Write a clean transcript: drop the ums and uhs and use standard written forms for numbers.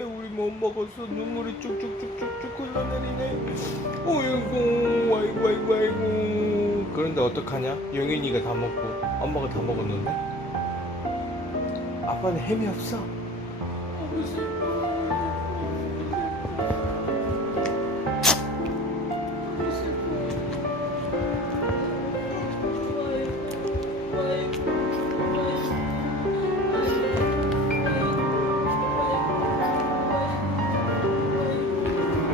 우리 못 먹었어. 눈물이 쭉쭉쭉쭉쭉 흘러내리네. 어이구, 아이고, 아이고, 아이고. 그런데 어떡하냐? 영인이가 다 먹고 엄마가 다 먹었는데 아빠는 햄이 없어. 너무 슬퍼. 너무 슬퍼. 아이고, 아이고.